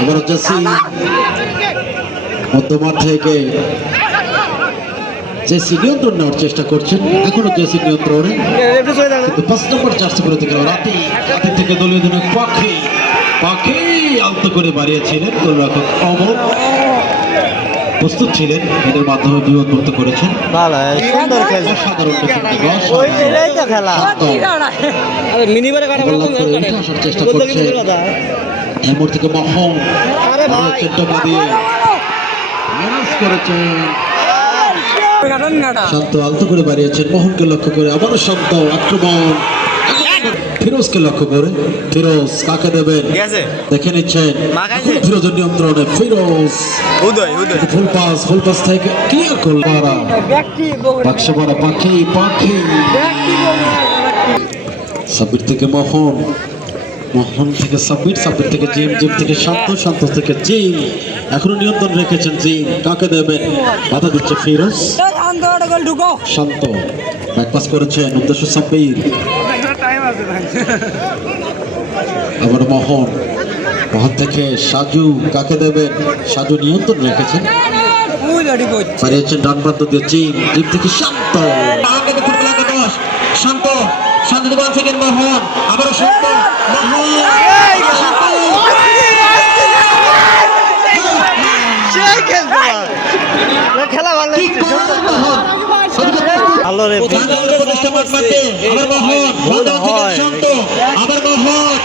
এবার জেসি মধ্যমাঠ থেকে জেসি নিয়ন্ত্রণ নেওয়ার চেষ্টা করছেন। এখনও জেসি নিয়ন্ত্রণে। কিন্তু পাঁচ নম্বর জার্সি করে থেকে রাতি রাতি থেকে দলীয় অধিনায়ক পাখি পাখি আলতো করে বাড়িয়েছিলেন। অমর। প্রস্তুত ছিলেন। এদের মাধ্যমে বিপদমুক্ত করেছেন। অসাধারণ চেষ্টা করছে। এই আরে ভাই। চেষ্টা দিয়ে করেছেন। শান্ত আলতো করে বাড়িয়েছেন। মোহনকে লক্ষ্য করে আবারও শান্ত আক্রমণ। ফিরোজকে লক্ষ্য করে ফিরোজ কাকে দেবেন? দেখে নিচ্ছেন। ফিরোজের নিয়ন্ত্রণে Firoz. Uday Uday. Full pass full pass থেকে ক্লিয়ার করল পারা পাখি পাখি সাব্বির থেকে মোহন মোহন থেকে সাব্বির সাব্বির থেকে জিম জিম থেকে শান্ত শান্ত থেকে জিম এখনও নিয়ন্ত্রণ রেখেছেন জিম কাকে দেবেন? বাধা দিচ্ছে ফিরোজ। শান্ত। ব্যাকপাস করেছেন উদ্দেশ্য সাব্বির। আবার মোহন। মোহন থেকে সাজু। কাকে দেবেন? সাজু নিয়ন্ত্রণ রেখেছেন। পারিয়েছেন ডান প্রান্ত দিয়ে জিম জিম থেকে শান্ত। শান্ত। শান্ত দোকান থেকে মোহন আবারও খেলছে খেলা ভালো সুন্দর। ভালো রে আবার মোহন শান্ত আবার মোহন